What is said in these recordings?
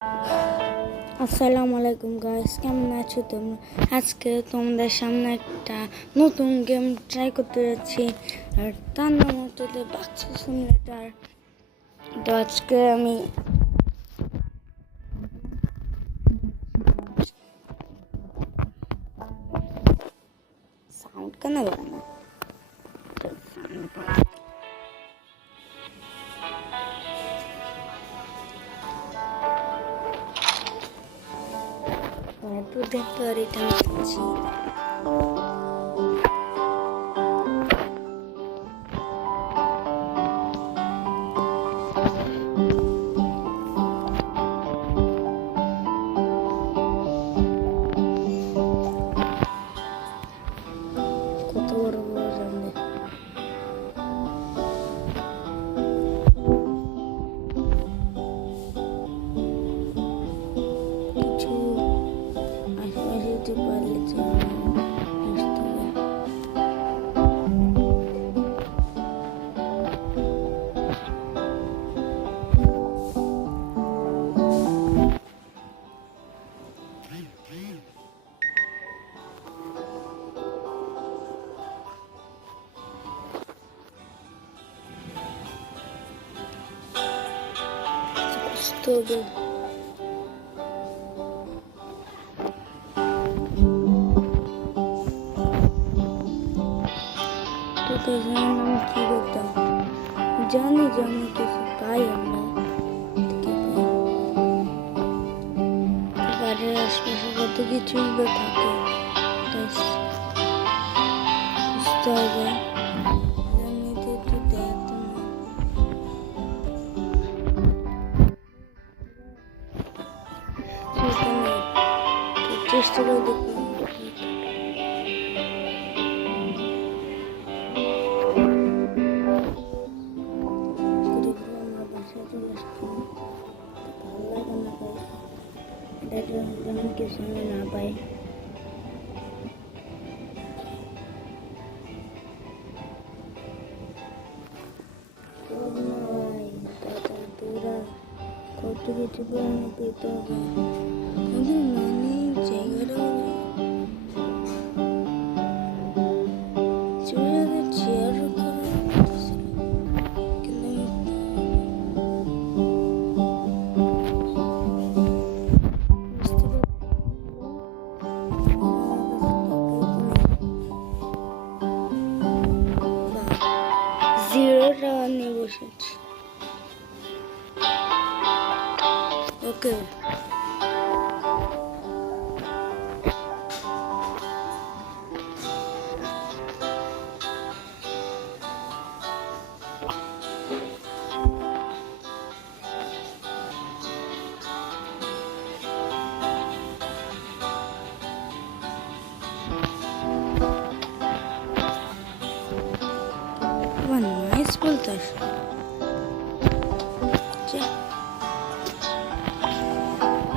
আসসালামু আলাইকুম গাইস, কেমন আছো তোমরা? আজকে তোমাদের সামনে একটা নতুন গেম ট্রাই করতে যাচ্ছি, আর তার নাম হচ্ছে বাক্স সিমুলেটর। তো আজকে আমি সাউন্ড কেন বেরো না? তো দেখতে পারি এটা করছি। কত বড় বড় সামনে কিছু আশেপাশে যেতে পারলে আসতে হবে। আসতে হবে। তো এখানে আমি কি করতাম জানি কিছু পাই আমরা বাড়ির আশপাশে কত কিছুই বা থাকে, বুঝতে হবে। এমনিতে তো দেখতো না, সেখানে তো চেষ্টা করে দেখলাম। আমরা বাসায় চলে আসতাম, ভালো লাগে না পাই এটা যেমন কিছু আমি না পাই। কত কিছু পুরানো পেতে হবে, ওদের মানে জায়গাটা চেয়ার জিরো টাকা নিয়ে বসেছি। ওকে, আমার নাইস বলতে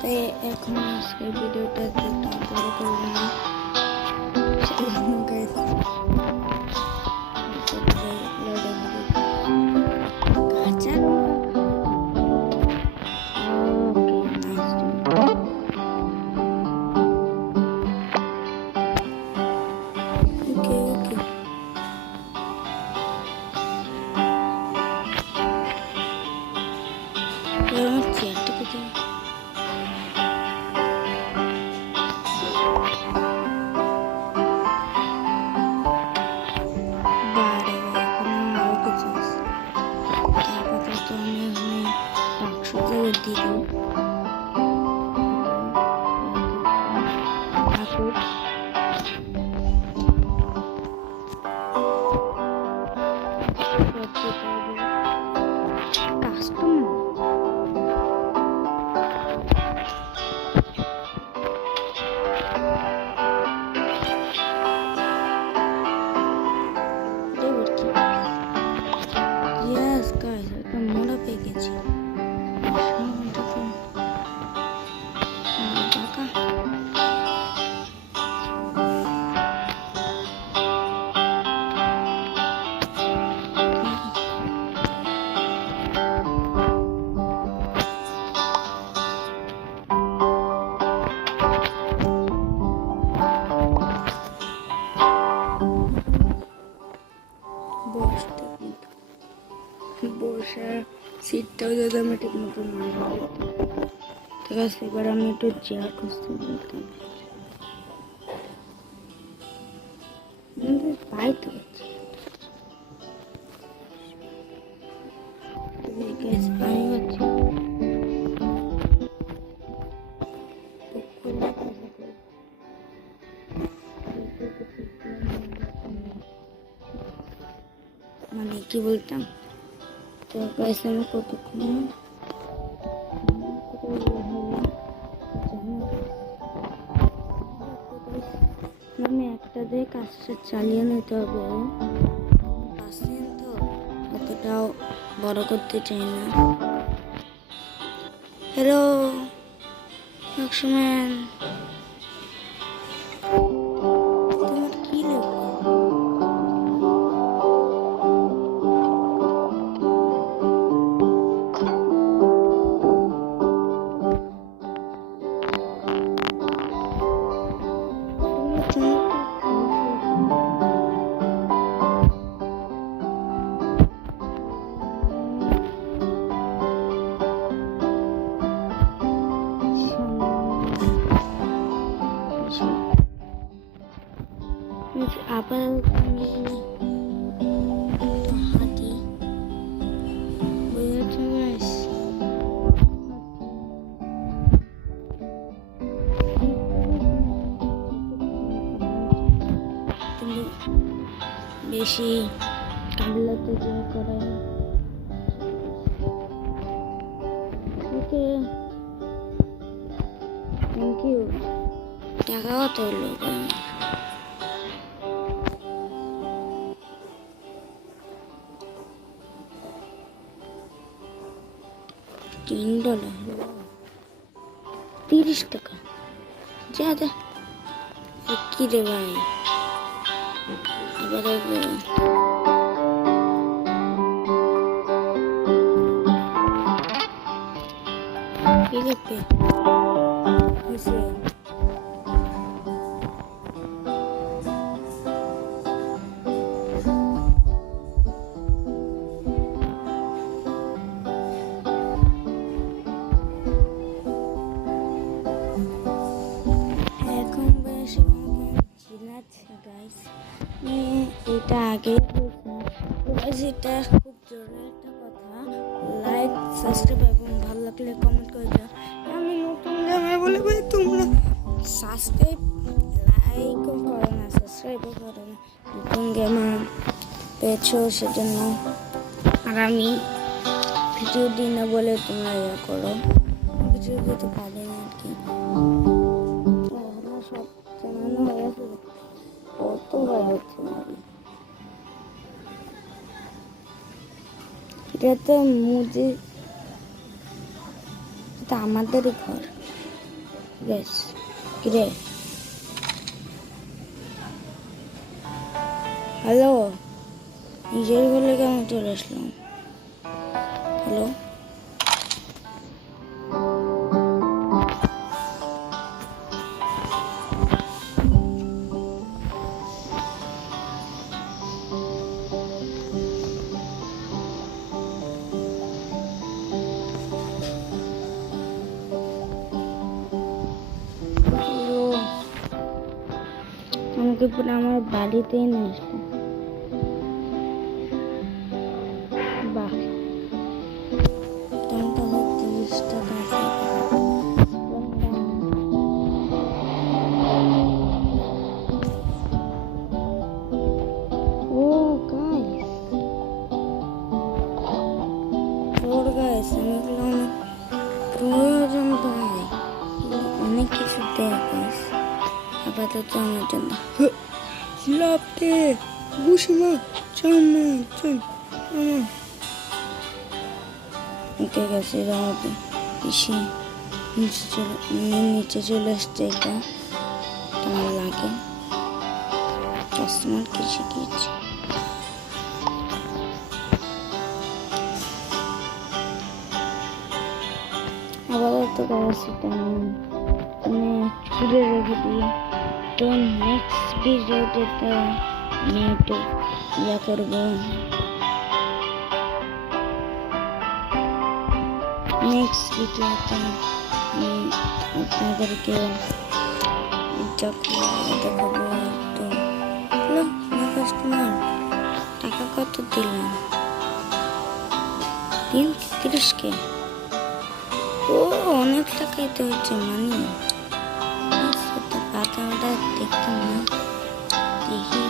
তাই এখন আজকের ভিডিওটা বড় করবো না। চেয়ারটা কোথায়? Yes, guys, একটা মোড়া পেয়ে গেছি। সিটটাও যদি আমি ঠিক মতো না ঠিক আছে, এবার আমি একটু চেয়ার খুঁজতে বলতাম পাইতে হচ্ছে। আমি হচ্ছে মানে কি বলতাম, তো গাইস আমি কতক্ষণ আমি একটা দিয়ে কাজটা চালিয়ে নিতে হবে। পার্সেন্ট তো অতটাও বড় করতে চাই না। হ্যালো লক্ষ্মণ, তোমার কি লাগবে? আবার আমি হাঁটি, বুঝেছো গাইস? বেশি কামলাতে যে করে ওকে থ্যাংক ইউ। টাকা কত হলো? $3, 30 টাকা যা যা। কি রে ভাই, এবার কি দেখবে এখন বয়সে চিনাচ্ছে গাইস, এটা আগে গাইস, এটা খুব জরুরি একটা কথা। লাইক সাবস্ক্রাইব এবং ভালো লাগলে কমেন্ট করে দাও। আমি নতুন গেমে বলে ভাই তোমরা সাবস্ক্রাইব লাইকও করো না, সাবস্ক্রাইবও করো না। নতুন গেমে পেয়েছো সেজন্য, আর আমি ভিডিও দিই না বলে তোমরা ইয়ে করো, ভিডিও দিতে পারি না আর কি। সব জানানো হয়ে গেছে, কত হয়ে যাচ্ছে এটা তো মুজি, এটা আমাদেরই ঘর বেশ। কিরে হ্যালো, নিজের ঘরে কেমন চলে আসলাম? হ্যালো আমাকে পুরো আমার বাড়িতেই নিয়ে আসলো। বাহ, তাহলে 30 টাকা। ও গাইস, ওর গাইস আমি অনেক প্রয়োজন ভাই, অনেক কিছু দেয় গাইস। আপাতত আমার জন্য লাভতে বুসিমা চামা চল ওকে গেছে রাতে বেশি নিচে চলে আসছে। এটা তোমার লাগে কাস্টমার কি শিখিয়েছে। আপাতত সেটা আমি তুলে রেখে দিই, তো নেক্সট ভিডিওতে আমি একটু ইয়া করবো। নেক্সট ভিডিওতে আমি আপনাদেরকে দেখাবো। তো কাস্টমার টাকা কত দিলাম? 30কে। ও অনেক টাকাই তো হচ্ছে মানি। পাতাটা দেখতাম না, দেখি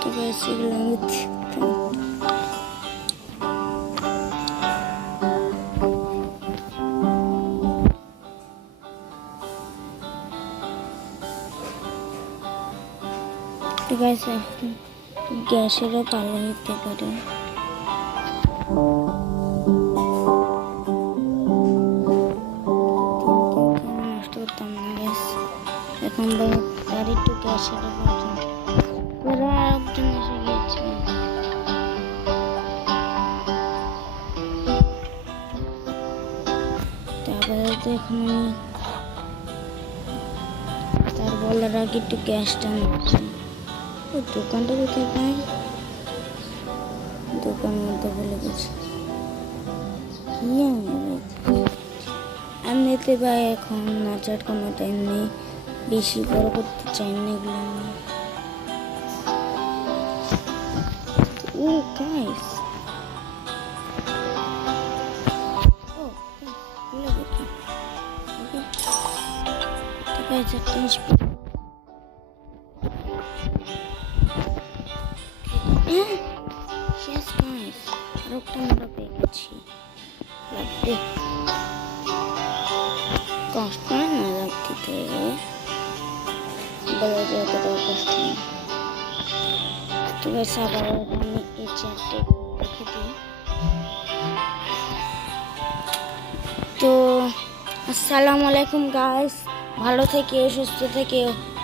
তো সেগুলো আমি দেখতাম। তো গাইস এখন গ্যাসেরও পালা হতে পারে। নষ্ট করতাম না গ্যাস, এখন তার একটু গ্যাসের ওরা একজন এসে গিয়েছে। তারপরে তো এখন তার বলার আগে একটু গ্যাসটা নিচ্ছি। দোকানটা কোথায় পাই? দোকানের মধ্যে বলে গেছি কি আমি নিতে পাই। এখন নাচার কোনো টাইম নেই, বেশি বড় করতে চাই না এগুলো আমি। ও গাইস, ভুলে গেছি। তো গাইস একটা জিনিস yes guys, আরেকটা আমরা পেয়ে গেছি। লাগবে কষ্ট হয় না রাখতে, বলা যায় কত কষ্ট নেই। তো গাইস আবার আমি এই চেয়ারটা রেখে দিই। তো আসসালামু আলাইকুম গাইস, ভালো থেকে সুস্থ থেকে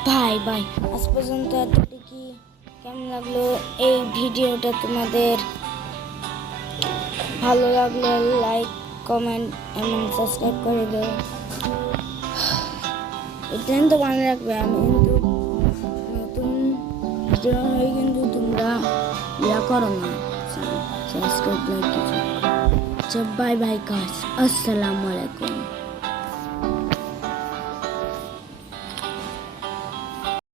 বাই বাই। আজ পর্যন্ত এতটুকু। কেমন লাগলো এই ভিডিওটা তোমাদের? ভালো লাগলে লাইক, কমেন্ট এবং সাবস্ক্রাইব করে দাও। এটা তো মনে রাখবে, আমি কিন্তু নতুন ভিডিও হয়ে কিন্তু তোমরা ইয়া করো না, সাবস্ক্রাইব লাইক কিছু। বাই বাই গাইস, আসসালামু আলাইকুম।